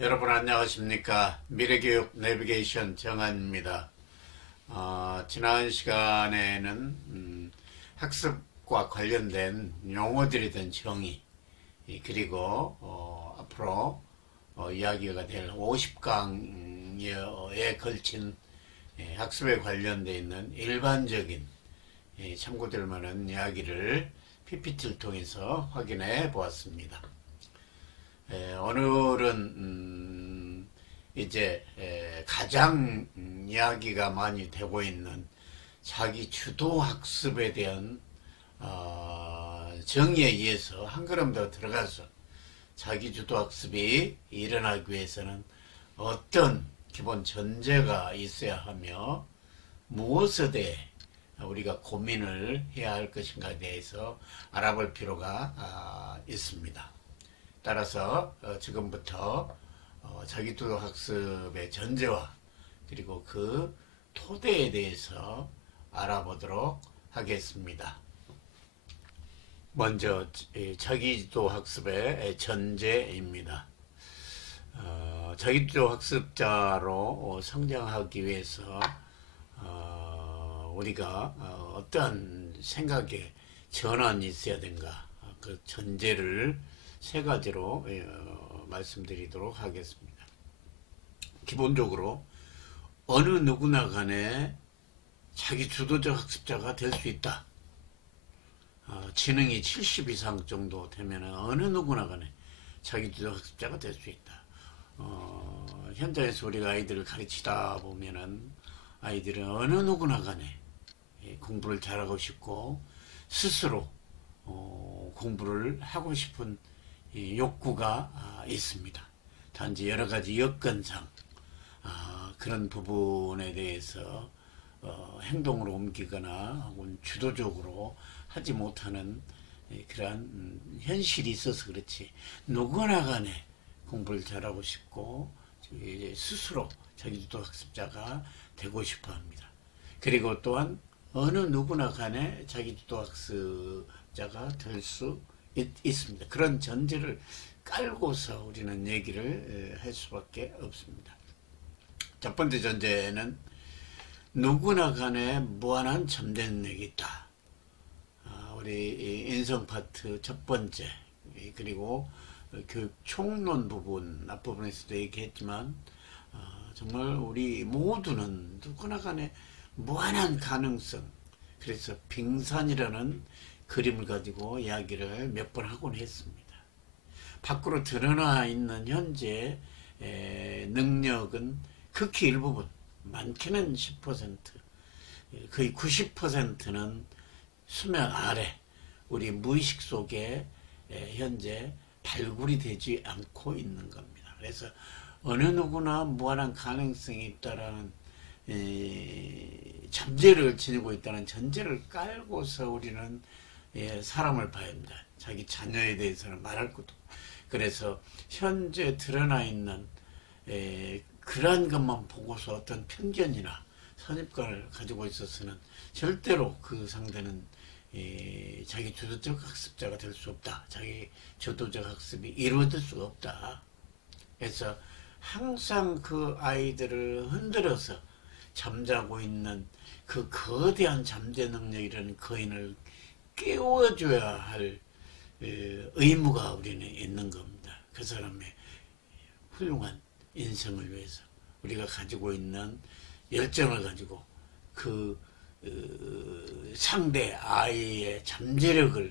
여러분 안녕하십니까. 미래교육 내비게이션 정한입니다. 지난 시간에는 학습과 관련된 용어들에 대한 정의, 그리고 앞으로 이야기가 될 50강에 걸친 학습에 관련되어 있는 일반적인 참고될 만한 이야기를 PPT를 통해서 확인해 보았습니다. 오늘은 이제 가장 이야기가 많이 되고 있는 자기 주도 학습에 대한 정의에 의해서 한 걸음 더 들어가서 자기 주도 학습이 일어나기 위해서는 어떤 기본 전제가 있어야 하며 무엇에 대해 우리가 고민을 해야 할 것인가에 대해서 알아볼 필요가 있습니다. 따라서 지금부터 자기주도 학습의 전제와 그리고 그 토대에 대해서 알아보도록 하겠습니다. 먼저 자기주도 학습의 전제입니다. 자기주도 학습자로 성장하기 위해서 우리가 어떠한 생각의 전환이 있어야 된가, 그 전제를 세 가지로 말씀드리도록 하겠습니다. 기본적으로 어느 누구나 간에 자기 주도적 학습자가 될 수 있다. 지능이 70 이상 정도 되면 어느 누구나 간에 자기 주도적 학습자가 될 수 있다. 현장에서 우리가 아이들을 가르치다 보면은 아이들은 어느 누구나 간에 공부를 잘하고 싶고 스스로 공부를 하고 싶은 욕구가 있습니다. 단지 여러 가지 여건상 그런 부분에 대해서 행동으로 옮기거나 혹은 주도적으로 하지 못하는 그러한 현실이 있어서 그렇지, 누구나 간에 공부를 잘하고 싶고 스스로 자기주도 학습자가 되고 싶어 합니다. 그리고 또한 어느 누구나 간에 자기주도 학습자가 될 수 있습니다. 그런 전제를 깔고서 우리는 얘기를 할 수밖에 없습니다. 첫 번째 전제는 누구나 간에 무한한 잠재 능력이 있다. 우리 인성 파트 첫 번째, 그리고 교육 총론 부분 앞부분에서도 얘기했지만 정말 우리 모두는 누구나 간에 무한한 가능성, 그래서 빙산이라는 그림을 가지고 이야기를 몇 번 하곤 했습니다. 밖으로 드러나 있는 현재 능력은 극히 일부분, 많게는 10%, 거의 90%는 수면 아래 우리 무의식 속에 현재 발굴이 되지 않고 있는 겁니다. 그래서 어느 누구나 무한한 가능성이 있다라는 전제를 지니고 있다는 전제를 깔고서 우리는 사람을 봐야 합니다. 자기 자녀에 대해서는 말할 것도. 그래서 현재 드러나 있는 그러한 것만 보고서 어떤 편견이나 선입관을 가지고 있어서는 절대로 그 상대는 자기 주도적 학습자가 될 수 없다. 자기 주도적 학습이 이루어질 수가 없다. 그래서 항상 그 아이들을 흔들어서 잠자고 있는 그 거대한 잠재 능력이라는 거인을 깨워줘야 할 의무가 우리는 있는 겁니다. 그 사람의 훌륭한 인생을 위해서 우리가 가지고 있는 열정을 가지고 그 상대 아이의 잠재력을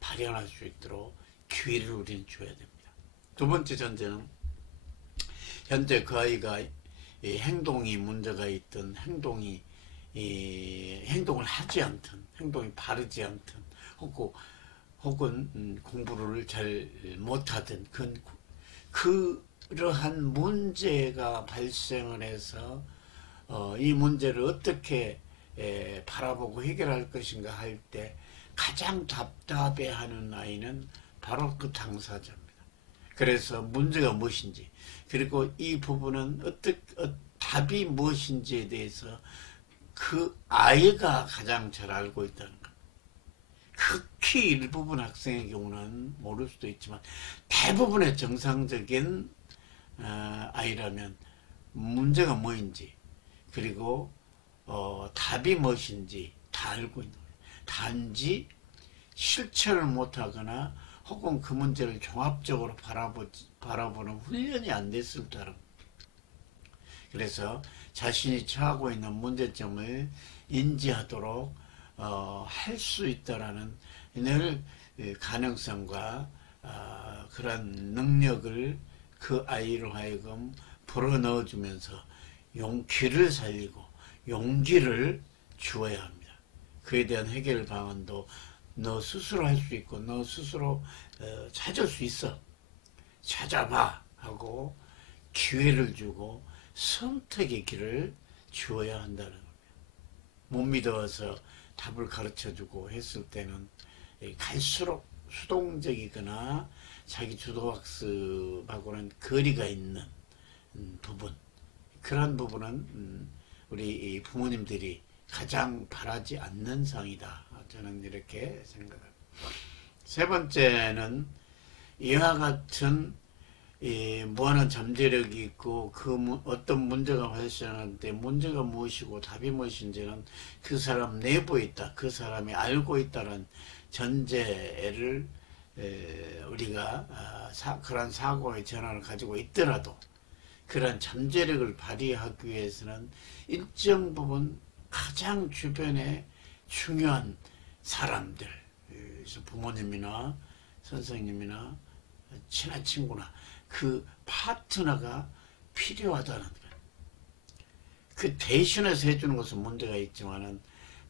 발현할 수 있도록 기회를 우리는 줘야 됩니다. 두 번째 전제는 현재 그 아이가 행동이 문제가 있든 행동을 하지 않든 행동이 바르지 않든 혹은 공부를 잘 못하든 그러한 문제가 발생을 해서 이 문제를 어떻게 바라보고 해결할 것인가 할 때 가장 답답해하는 아이는 바로 그 당사자입니다. 그래서 문제가 무엇인지, 그리고 이 부분은 답이 무엇인지에 대해서 그 아이가 가장 잘 알고 있다는 것. 극히 일부분 학생의 경우는 모를 수도 있지만 대부분의 정상적인 아이라면 문제가 뭐인지, 그리고 답이 무엇인지 다 알고 있는 거예요. 단지 실천을 못하거나 혹은 그 문제를 종합적으로 바라보는 훈련이 안 됐을 따름. 그래서 자신이 처하고 있는 문제점을 인지하도록 할 수 있다라는 늘 가능성과 그런 능력을 그 아이로 하여금 불어넣어주면서 귀를 살리고 용기를 주어야 합니다. 그에 대한 해결 방안도 너 스스로 할 수 있고 너 스스로 찾을 수 있어. 찾아봐 하고 기회를 주고 선택의 길을 주어야 한다는 겁니다. 못 믿어서 답을 가르쳐주고 했을 때는 갈수록 수동적이거나 자기 주도학습하고는 거리가 있는 부분, 그런 부분은 우리 부모님들이 가장 바라지 않는 상이다. 저는 이렇게 생각합니다. 세 번째는 이와 같은 무한한 잠재력이 있고 어떤 문제가 발생할 때 문제가 무엇이고 답이 무엇인지는 그 사람 내부에 있다. 그 사람이 알고 있다는 전제를 우리가 그런 사고의 전환을 가지고 있더라도 그런 잠재력을 발휘하기 위해서는 일정 부분 가장 주변에 중요한 사람들, 부모님이나 선생님이나 친한 친구나 그 파트너가 필요하다는 거예요. 그 대신해서 해주는 것은 문제가 있지만은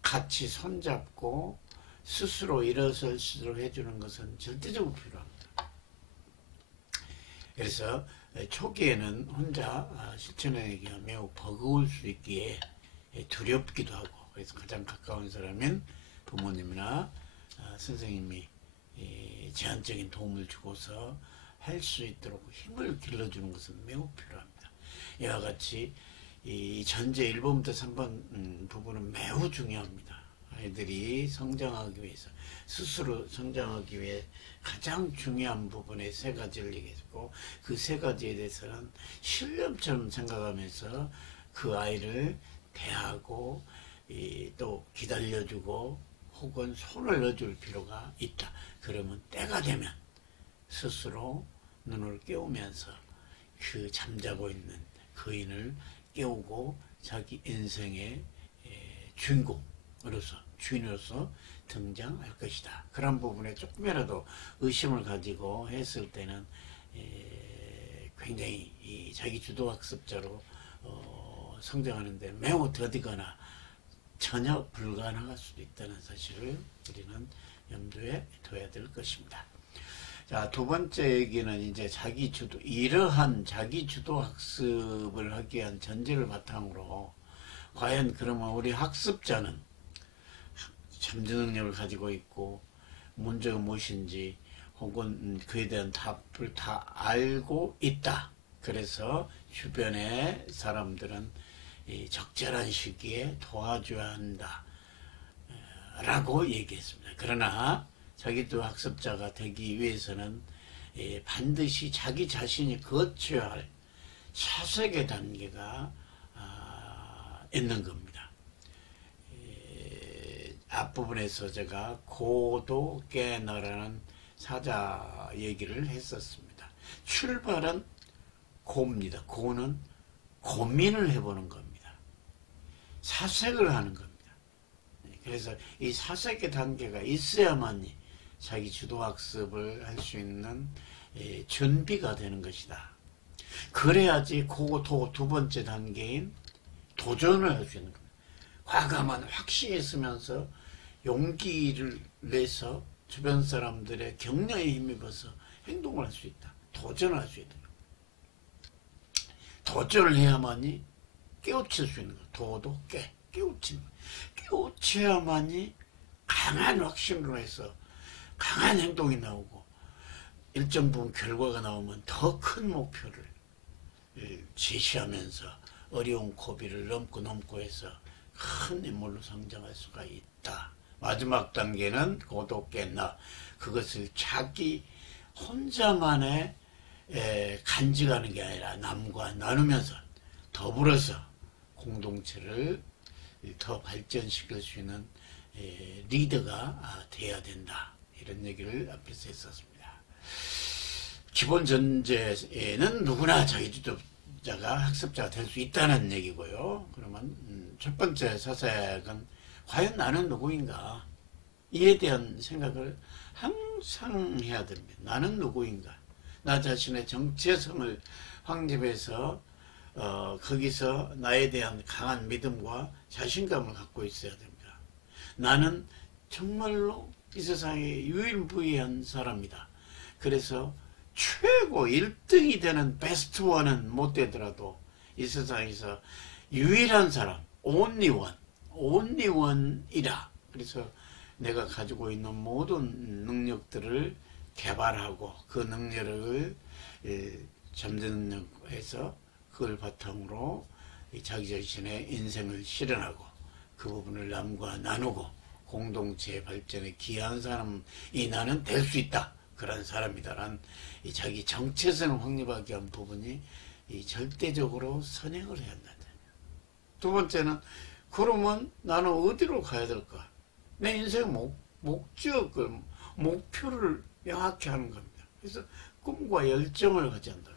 같이 손잡고 스스로 일어설 수 있도록 해주는 것은 절대적으로 필요합니다. 그래서 초기에는 혼자 실천하기가 매우 버거울 수 있기에 두렵기도 하고, 그래서 가장 가까운 사람인 부모님이나 선생님이 제한적인 도움을 주고서 할 수 있도록 힘을 길러주는 것은 매우 필요합니다. 이와 같이 이 전제 1번부터 3번 부분은 매우 중요합니다. 아이들이 성장하기 위해서, 스스로 성장하기 위해 가장 중요한 부분의 세 가지를 얘기했고, 그 세 가지에 대해서는 실력처럼 생각하면서 그 아이를 대하고 또 기다려주고 혹은 손을 넣어줄 필요가 있다. 그러면 때가 되면 스스로 눈을 깨우면서 그 잠자고 있는 거인을 깨우고 자기 인생의 주인으로서 등장할 것이다. 그런 부분에 조금이라도 의심을 가지고 했을 때는 굉장히 자기 주도학습자로 성장하는데 매우 더디거나 전혀 불가능할 수도 있다는 사실을 우리는 염두에 둬야 될 것입니다. 자, 두 번째 얘기는 이제 이러한 자기 주도 학습을 하기 위한 전제를 바탕으로 과연 그러면 우리 학습자는 잠재 능력을 가지고 있고 문제가 무엇인지 혹은 그에 대한 답을 다 알고 있다. 그래서 주변의 사람들은 적절한 시기에 도와줘야 한다 라고 얘기했습니다. 그러나 자기도 학습자가 되기 위해서는 반드시 자기 자신이 거쳐야 할 사색의 단계가 있는 겁니다. 앞부분에서 제가 고도 깨너라는 사자 얘기를 했었습니다. 출발은 고입니다. 고는 고민을 해보는 겁니다. 사색을 하는 겁니다. 그래서 이 사색의 단계가 있어야만이 자기 주도학습을 할 수 있는 준비가 되는 것이다. 그래야지 고도 두 번째 단계인 도전을 할 수 있는 겁니다. 과감한 확신이 있으면서 용기를 내서 주변 사람들의 격려에 힘입어서 행동을 할 수 있다. 도전을 할 수 있다. 도전을 해야만이 깨우칠 수 있는 거예요. 깨우치는 거예요. 깨우쳐야만이 강한 확신으로 해서 강한 행동이 나오고 일정 부분 결과가 나오면 더 큰 목표를 제시하면서 어려운 고비를 넘고 해서 큰 인물로 성장할 수가 있다. 마지막 단계는 고도 깨나, 그것을 자기 혼자만의 간직하는 게 아니라 남과 나누면서 더불어서 공동체를 더 발전시킬 수 있는 리더가 돼야 된다. 이런 얘기를 앞에서 했었습니다. 기본 전제에는 누구나 자기주도자가 학습자가 될 수 있다는 얘기고요. 그러면 첫 번째 사색은 과연 나는 누구인가? 이에 대한 생각을 항상 해야 됩니다. 나는 누구인가? 나 자신의 정체성을 확립해서 거기서 나에 대한 강한 믿음과 자신감을 갖고 있어야 됩니다. 나는 정말로 이 세상에 유일무이한 사람이다. 그래서 최고 1등이 되는 베스트 원은 못 되더라도 이 세상에서 유일한 사람, only one이라. 그래서 내가 가지고 있는 모든 능력들을 개발하고 그 능력을 잠재 능력에서 그걸 바탕으로 자기 자신의 인생을 실현하고 그 부분을 남과 나누고 공동체 발전에 기여한 사람이 나는 될 수 있다. 그런 사람이다라는 자기 정체성을 확립하기 위한 부분이 절대적으로 선행을 해야 한다. 두 번째는 그러면 나는 어디로 가야 될까? 내 인생 목적을, 목표를 명확히 하는 겁니다. 그래서 꿈과 열정을 가져야 한다.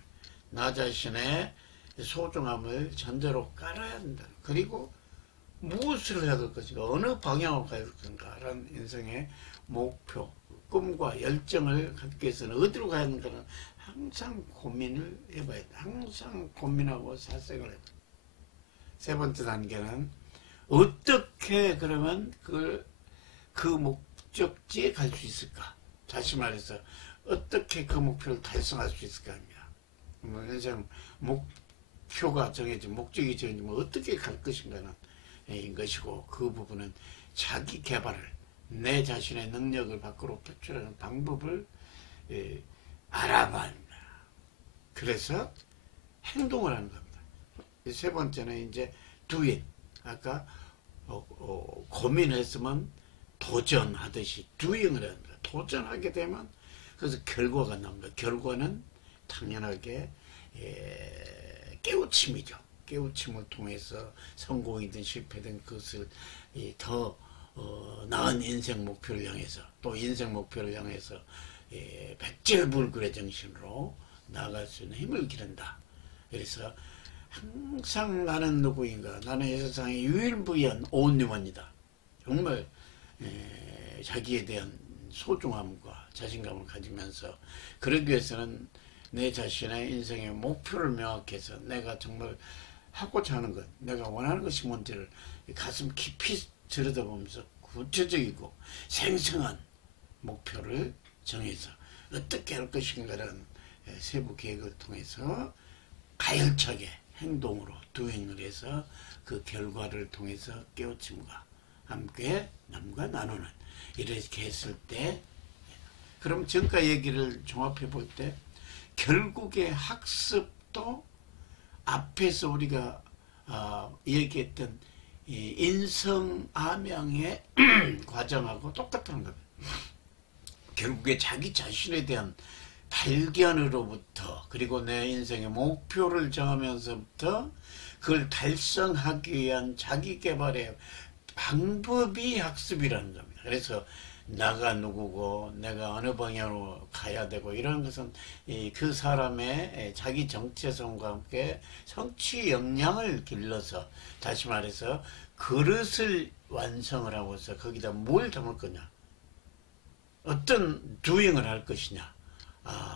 나 자신의 소중함을 전제로 깔아야 한다. 그리고 무엇을 해야 될 것인가, 어느 방향으로 가야 될 것인가 라는 인생의 목표, 꿈과 열정을 갖기 위해서는 어디로 가야 하는가는 항상 고민을 해봐야 돼. 항상 고민하고 사색을 해야 돼. 세 번째 단계는 어떻게 그러면 그 목적지에 갈 수 있을까? 다시 말해서 어떻게 그 목표를 달성할 수 있을까 합니다. 인생 목표가 정해진, 목적이 정해지면 어떻게 갈 것인가는 인 것이고, 그 부분은 자기 개발을, 내 자신의 능력을 밖으로 표출하는 방법을 알아봐야 합니다. 그래서 행동을 하는 겁니다. 세 번째는 이제 doing. 아까 고민했으면 도전하듯이 doing을 해야 합니다. 도전하게 되면 그래서 결과가 나옵니다. 결과는 당연하게 깨우침이죠. 깨우침을 통해서 성공이든 실패든 그것을 더 나은 인생 목표를 향해서, 또 인생 목표를 향해서 백제불굴의 정신으로 나아갈 수 있는 힘을 기른다. 그래서 항상 나는 누구인가, 나는 이 세상에 유일무이한 온리원이다. 정말 자기에 대한 소중함과 자신감을 가지면서, 그러기 위해서는 내 자신의 인생의 목표를 명확해서 내가 정말 하고자 하는 것, 내가 원하는 것이 뭔지를 가슴 깊이 들여다보면서 구체적이고 생생한 목표를 정해서 어떻게 할 것인가라는 세부 계획을 통해서 가열차게 행동으로 doing을 해서 그 결과를 통해서 깨우침과 함께 남과 나누는, 이렇게 했을 때, 그럼 지금까지 얘기를 종합해 볼 때 결국에 학습도 앞에서 우리가 얘기했던 이 인성함양의 과정하고 똑같은 겁니다. 결국에 자기 자신에 대한 발견으로부터, 그리고 내 인생의 목표를 정하면서부터 그걸 달성하기 위한 자기 개발의 방법이 학습이라는 겁니다. 그래서 나가 누구고 내가 어느 방향으로 가야 되고 이런 것은 그 사람의 자기 정체성과 함께 성취 역량을 길러서, 다시 말해서 그릇을 완성을 하고서 거기다 뭘 담을 거냐, 어떤 doing을 할 것이냐,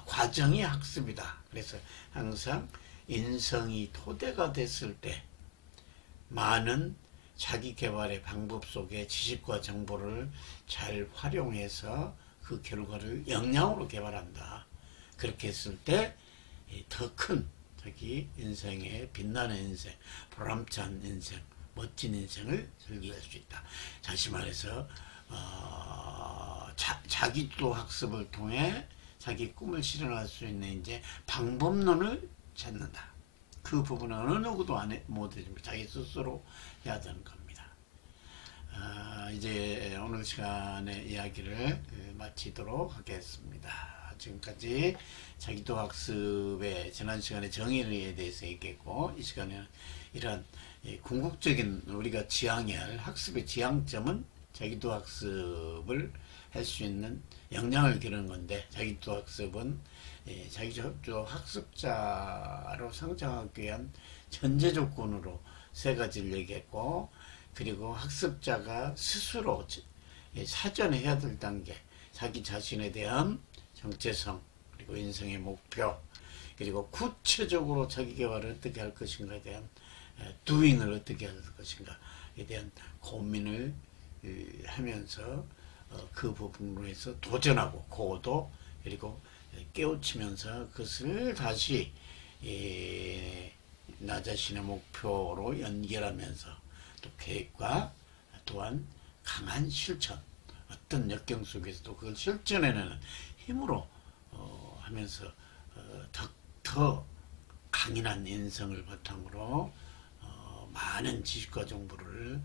과정이 학습이다. 그래서 항상 인성이 토대가 됐을 때 많은 자기 개발의 방법 속에 지식과 정보를 잘 활용해서 그 결과를 역량으로 개발한다. 그렇게 했을 때 더 큰 자기 인생의 빛나는 인생, 보람찬 인생, 멋진 인생을 즐길 수 있다. 다시 말해서 자기주도 학습을 통해 자기 꿈을 실현할 수 있는 이제 방법론을 찾는다. 그 부분은 어느 누구도 못 해줍니다. 자기 스스로 해야 되는 겁니다. 이제 오늘 시간의 이야기를 마치도록 하겠습니다. 지금까지 자기도 학습의 지난 시간에 정의에 대해서 얘기했고, 이 시간에는 이러한 궁극적인 우리가 지향해야 할 학습의 지향점은 자기도 학습을 할 수 있는 역량을 기르는 건데, 자기도 학습은 자기도 학습자로 성장하기 위한 전제 조건으로 세 가지를 얘기했고, 그리고 학습자가 스스로 사전에 해야 될 단계, 자기 자신에 대한 정체성, 그리고 인생의 목표, 그리고 구체적으로 자기 개발을 어떻게 할 것인가에 대한 doing을 어떻게 할 것인가에 대한 고민을 하면서 그 부분으로 해서 도전하고 고도, 그리고 깨우치면서 그것을 다시 나 자신의 목표로 연결하면서 또 계획과 또한 강한 실천, 어떤 역경 속에서도 그걸 실천해내는 힘으로 하면서 더 강인한 인성을 바탕으로 많은 지식과 정보를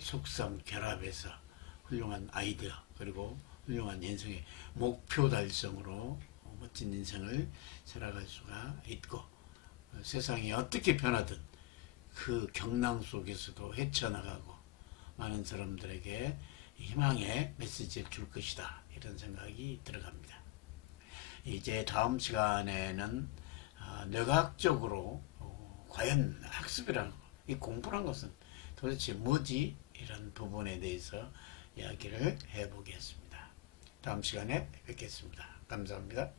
속성 결합해서 훌륭한 아이디어, 그리고 훌륭한 인생의 목표 달성으로 멋진 인생을 살아갈 수가 있고, 세상이 어떻게 변하든 그 경랑 속에서도 헤쳐나가고 많은 사람들에게 희망의 메시지를 줄 것이다, 이런 생각이 들어갑니다. 이제 다음 시간에는 뇌과학적으로 과연 학습이라는 거, 이 공부란 것은 도대체 뭐지? 이런 부분에 대해서 이야기를 해보겠습니다. 다음 시간에 뵙겠습니다. 감사합니다.